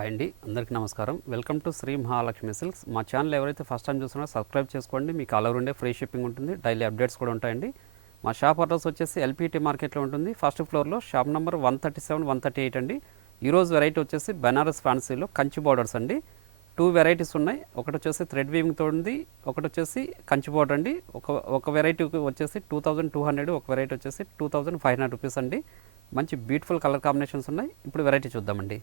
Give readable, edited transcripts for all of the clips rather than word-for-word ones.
హాయ్ అండి, అందరికీ నమస్కారం. Welcome to Shri Mahalakshmi silks. మా ఛానల్ ఎవరైతే ఫస్ట్ టైం చూస్తున్నారో సబ్స్క్రైబ్ చేసుకోండి. మీకు all over India free shipping ఉంటుంది. డైలీ అప్డేట్స్ కూడా ఉంటాయండి. మా షాప్ అడ్రస్ వచ్చేసి ఎల్పిటి మార్కెట్లో ఉంటుంది. ఫస్ట్ ఫ్లోర్లో షాప్ నెంబర్ 137, 138 అండి. ఈరోజు వెరైటీ వచ్చేసి బెనారస్ ఫ్యాన్సీలో కంచి బార్డర్స్ అండి. 2 వెరైటీస్ ఉన్నాయి. ఒకటి వచ్చేసి థ్రెడ్ వీవింగ్తో ఉంది, ఒకటి వచ్చేసి కంచి బార్డర్ అండి. ఒక వెరైటీ వచ్చేసి 2200, ఒక వెరైటీ వచ్చేసి 2500 రూపీస్ అండి. మంచి బ్యూటిఫుల్ కలర్ కాంబినేషన్స్ ఉన్నాయి. ఇప్పుడు వెరైటీ చూద్దామండి.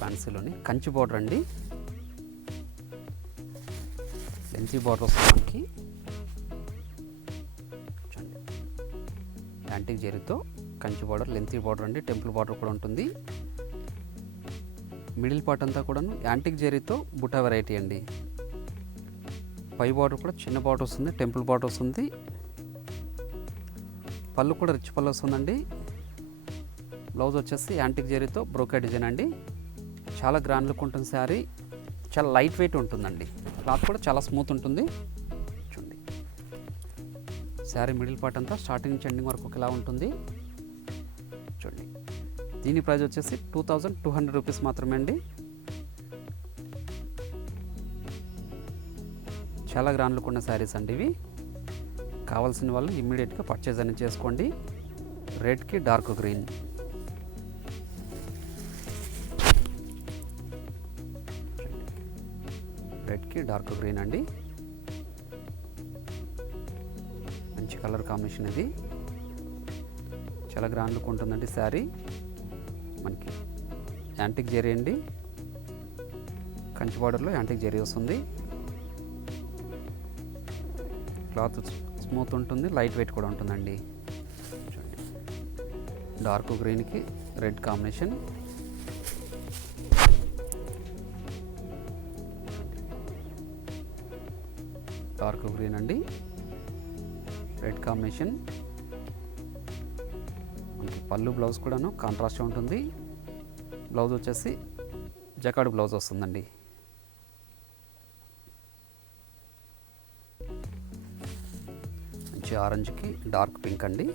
ఫ్యాన్సీలోని కంచి బార్డర్ అండి. లెంతీ బార్డర్ వస్తుంది మనకి. చూడండి, యాంటిక్ జరీతో కంచి బార్డర్, లెంతీ బార్డర్ అండి. టెంపుల్ బార్డర్ కూడా ఉంటుంది. మిడిల్ పార్ట్ అంతా కూడాను యాంటిక్ జరీతో బుటా వెరైటీ అండి. పై బార్డర్ కూడా చిన్న బార్డర్ వస్తుంది, టెంపుల్ బార్డర్ వస్తుంది. పళ్ళు కూడా రిచ్ పళ్ళు వస్తుందండి. బ్లౌజ్ వచ్చేసి యాంటిక్ జరీతో బ్రోకెట్ డిజైన్ అండి. చాలా గ్రాండ్ లుక్ ఉంటుంది శారీ. చాలా లైట్ వెయిట్ ఉంటుందండి. క్లాత్ కూడా చాలా స్మూత్ ఉంటుంది. చూడండి, శారీ మిడిల్ పార్ట్ అంతా స్టార్టింగ్ నుంచి ఎండింగ్ వరకు ఒకలా ఉంటుంది. చూడండి, దీని ప్రైస్ వచ్చేసి 2200 రూపీస్ మాత్రమే అండి. చాలా గ్రాండ్ లుక్ ఉన్న శారీస్ అండి ఇవి. కావాల్సిన వాళ్ళు ఇమ్మీడియట్గా పర్చేజ్ అనేది చేసుకోండి. రెడ్కి డార్క్ గ్రీన్, రెడ్కి డార్క్ గ్రీన్ అండి. మంచి కలర్ కాంబినేషన్ ఇది. చాలా గ్రాండ్ లుక్ ఉంటుందండి శారీ. మనకి యాంటిక్ జరీ అండి. కంచి బార్డర్లో యాంటిక్ జరీ వస్తుంది. క్లాత్ స్మూత్ ఉంటుంది, లైట్ వెయిట్ కూడా ఉంటుందండి. చూడండి, డార్క్ గ్రీన్కి రెడ్ కాంబినేషన్. డార్క్ గ్రీన్ అండి, రెడ్ కాంబినేషన్. మనకి పళ్ళు బ్లౌజ్ కూడాను కాంట్రాస్ట్ ఉంటుంది. బ్లౌజ్ వచ్చేసి జకాడ్ బ్లౌజ్ వస్తుందండి. మంచి ఆరెంజ్కి డార్క్ పింక్ అండి.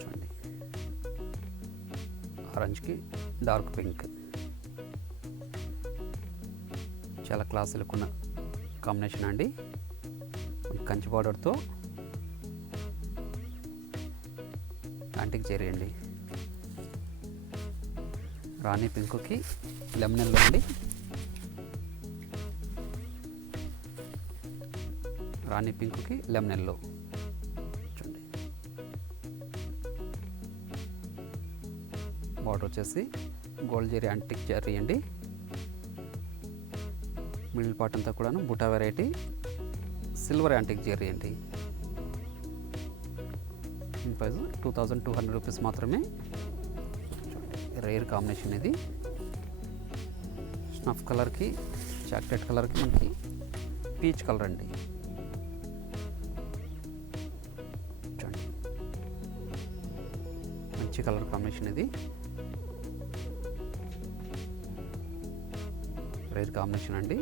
చూడండి, ఆరెంజ్కి డార్క్ పింక్. చాలా క్లాస్ లుక్ ఉన్న కాంబినేషన్ అండి. కంచి బార్డర్తో యాంటిక్ జరీ అండి. రాణి పింక్కి లెమన్ ఎల్లో అండి. రాణి పింక్కి లెమన్ ఎల్లో. చూడండి, బార్డర్ వచ్చేసి గోల్డ్ జరీ యాంటిక్ జరీ అండి. మిడిల్ పార్ట్ అంతా కూడాను బుటా వెరైటీ, సిల్వర్ యాంటిక్ జరీ అండి. ప్రైస్ 2200 రూపీస్ మాత్రమే. రేర్ కాంబినేషన్ ఇది. స్నఫ్ కలర్కి చాక్లెట్ కలర్కి మనకి పీచ్ కలర్ అండి. చూడండి, మంచి కలర్ కాంబినేషన్ ఇది. రేర్ కాంబినేషన్ అండి.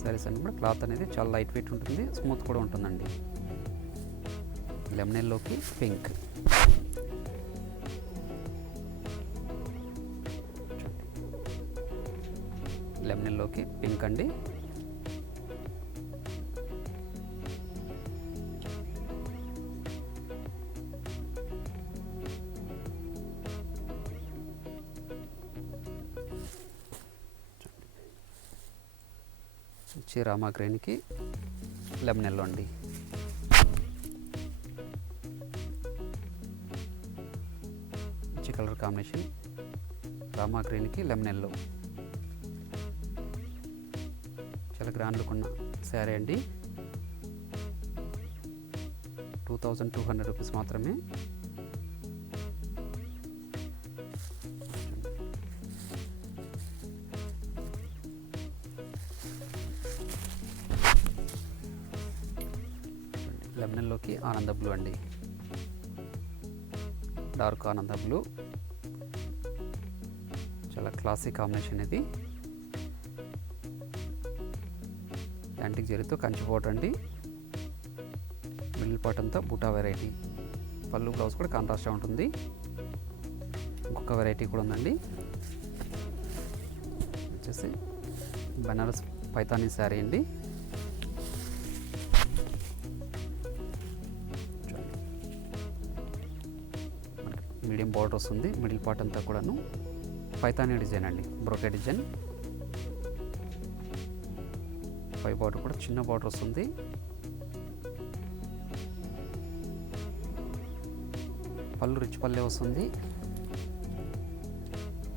సారీస్ అన్ని కూడా క్లాత్ అనేది చాలా లైట్ వెయిట్ ఉంటుంది, స్మూత్ కూడా ఉంటుందండి. లెమన్ ఎల్లోకి పింక్. లెమన్ ఎల్లోకి పింక్ అండి. రామా గ్రీన్కి లెమన్ ఎల్లో అండి. మంచి కలర్ కాంబినేషన్. రామా గ్రీన్కి లెమన్ ఎల్లో. చాలా గ్రాండ్ లుక్ ఉన్న శారీ అండి. 2200 రూపీస్ మాత్రమే. లెమనెల్లోకి ఆనంద బ్లూ అండి, డార్క్ ఆనంద బ్లూ, చాలా క్లాసిక్ కాంబినేషన్ ఇది. యాంటిక్ జరీతో కంచి బోర్డర్ అండి, మిడిల్ పార్ట్ అంతా బూటా వెరైటీ, పళ్ళు బ్లౌజ్ కూడా కాంట్రాస్ట్గా ఉంటుంది. ఇంకొక వెరైటీ కూడా ఉందండి, వచ్చేసి బనారస్ పైతానీ శారీ అండి. మీడియం బార్డర్ వస్తుంది, మిడిల్ పార్ట్ అంతా కూడాను పైతానీ డిజైన్ అండి, బ్రోకే డిజైన్. పై బార్డర్ కూడా చిన్న బార్డర్ వస్తుంది. పళ్ళు రిచ్ పల్లె వస్తుంది.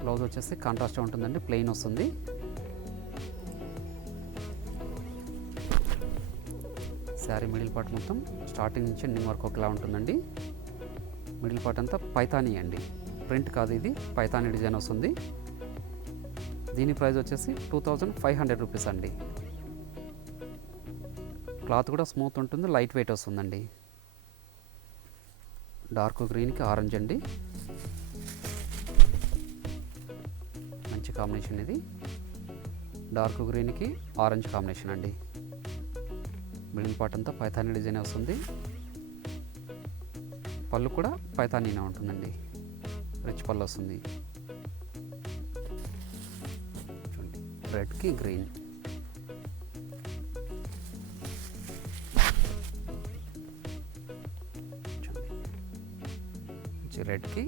బ్లౌజ్ వచ్చేసి కాంట్రాస్ట్గా ఉంటుందండి, ప్లెయిన్ వస్తుంది. శారీ మిడిల్ పార్ట్ మొత్తం స్టార్టింగ్ నుంచి ఎండింగ్ వరకు ఒకలా ఉంటుందండి. మిడిల్ పార్ట్ అంతా పైతానీ అండి, ప్రింట్ కాదు ఇది, పైతానీ డిజైన్ వస్తుంది. దీని ప్రైస్ వచ్చేసి 2500 రూపీస్ అండి. క్లాత్ కూడా స్మూత్ ఉంటుంది, లైట్ వెయిట్ వస్తుందండి. డార్క్ గ్రీన్కి ఆరెంజ్ అండి, మంచి కాంబినేషన్ ఇది. డార్క్ గ్రీన్కి ఆరెంజ్ కాంబినేషన్ అండి. మిడిల్ పార్ట్ అంతా పైతానీ డిజైన్ వస్తుంది. పళ్ళు కూడా పైతానీనే ఉంటుందండి, రిచ్ పళ్ళు వస్తుంది. చూడండి, రెడ్కి గ్రీన్, రెడ్కి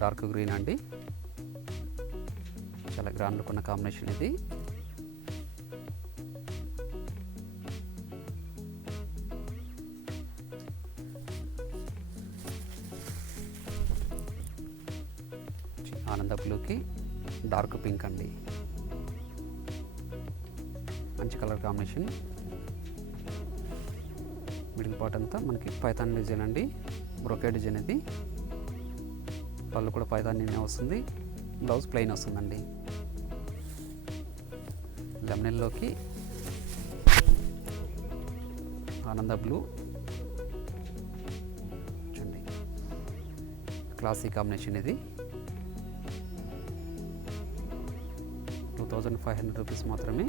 డార్క్ గ్రీన్ అండి, చాలా గ్రాండ్ లుక్ ఉన్న కాంబినేషన్ ఇది. ఆనంద బ్లూకి డార్క్ పింక్ అండి, మంచి కలర్ కాంబినేషన్. మిడిల్ పార్ట్ అంతా మనకి పైతాన్ డిజైన్ అండి, బ్రోకే డిజైన్ ఇది. పళ్ళు కూడా పైతానీనే వస్తుంది, బ్లౌజ్ ప్లెయిన్ వస్తుందండి. లెమనెల్లోకి ఆనంద బ్లూ, చూడండి క్లాసిక్ కాంబినేషన్ ఇది. 2500 రూపీస్ మాత్రమే.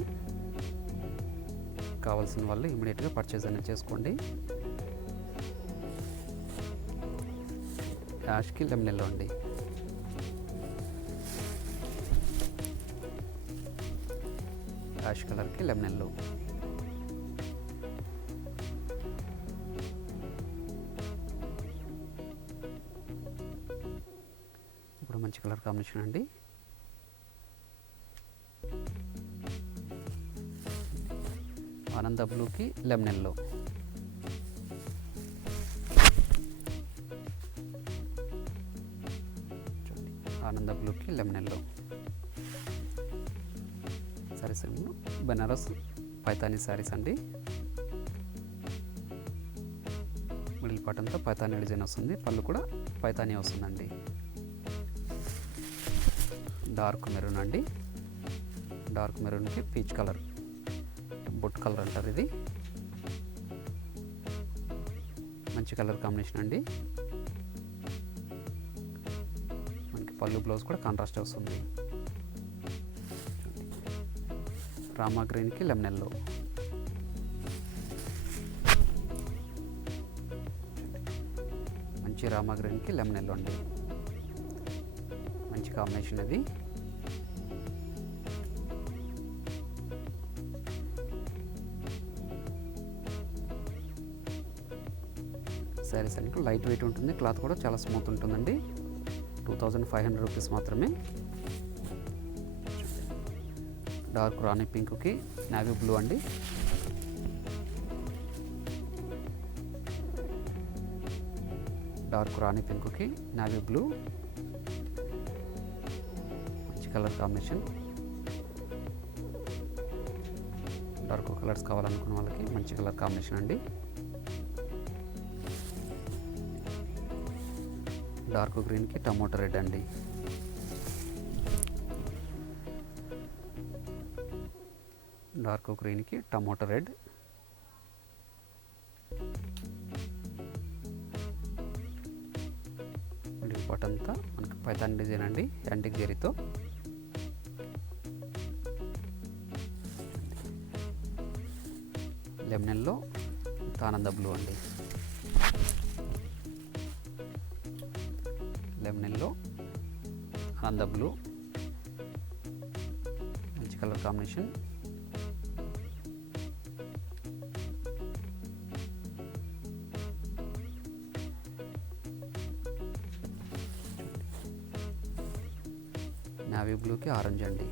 కావాల్సిన వాళ్ళు ఇమీడియట్గా పర్చేజ్ అనేది చేసుకోండి. యాష్కి లెమనెల్లో అండి, యాష్ కలర్కి లెమనెల్లో. ఇప్పుడు మంచి కలర్ కాంబినేషన్ అండి. ఆనంద బ్లూకి లెమనెల్లో, చూడండి ఆనంద బ్లూకి లెమనెల్లో. సారీస్ బనారస్ పైతానీ శారీస్ అండి. మిడిల్ పార్ట్ అంతా పైతానీ డిజైన్ వస్తుంది, పళ్ళు కూడా పైతానీ వస్తుందండి. డార్క్ మెరూన్ అండి, డార్క్ మెరూన్కి పీచ్ కలర్, బొట్ కలర్ అంటారు ఇది. మంచి కలర్ కాంబినేషన్ అండి. మనకి పళ్ళు బ్లౌజ్ కూడా కాంట్రాస్ట్ వస్తుంది. రామా గ్రీన్కి లెమనెల్లో, మంచి రామా గ్రీన్కి లెమనెల్లో అండి, మంచి కాంబినేషన్ అది. శారీస్ అంటే లైట్ వెయిట్ ఉంటుంది, క్లాత్ కూడా చాలా స్మూత్ ఉంటుందండి. 2500 రూపీస్ మాత్రమే. డార్క్ రాణి పింక్కి నావీ బ్లూ అండి, డార్క్ రాణి పింక్కి నావీ బ్లూ, మంచి కలర్ కాంబినేషన్. డార్క్ కలర్స్ కావాలనుకున్న వాళ్ళకి మంచి కలర్ కాంబినేషన్ అండి. డార్క్ గ్రీన్కి టమోటా రెడ్ అండి. డార్క్ గ్రీన్కి టమోటా రెడ్. మిడిల్ పార్ట్ అంతా మనకి పైతాన్ డిజైన్ అండి, యాంటిక్ జరీతో. లెమనెల్లో ఆనంద బ్లూ అండి. లెమనెల్లో ఆనంద బ్లూ మంచి కలర్ కాంబినేషన్. నావీ బ్లూకి ఆరెంజ్ అండి.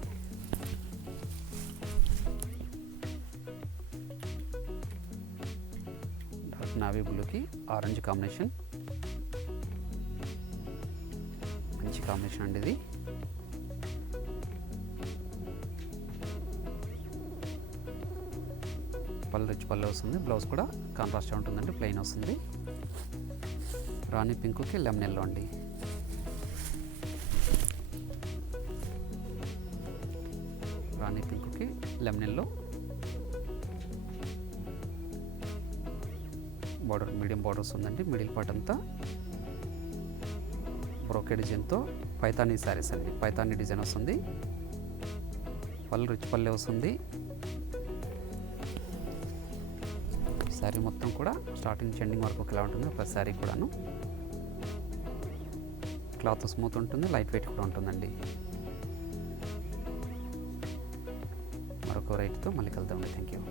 డార్క్ నావీ బ్లూకి ఆరెంజ్ కాంబినేషన్. మంచి కాంబినేషన్ అండి ఇది. పళ్ళు రిచ్ పళ్ళు వస్తుంది. బ్లౌజ్ కూడా కాంట్రాస్ట్ ఉంటుందండి, ప్లెయిన్ వస్తుంది. రాణి పింక్కి లెమన్ ఎల్లో అండి. రాణి పింక్కి lemon yellow. Border medium border వస్తుందండి. మిడిల్ పార్ట్ అంతా బ్రోకెడ్ డిజైన్తో పైతానీ శారీస్ అండి. పైతానీ డిజైన్ వస్తుంది. పళ్ళు రిచ్ పల్లె వస్తుంది. శారీ మొత్తం కూడా స్టార్టింగ్ ఎండింగ్ వరకు ఇలా ఉంటుంది. ఒక శారీ కూడాను క్లాత్ స్మూత్ ఉంటుంది, లైట్ వెయిట్ కూడా ఉంటుందండి. మరొక రైట్తో మళ్ళీ కలుద్దామండి. Thank you.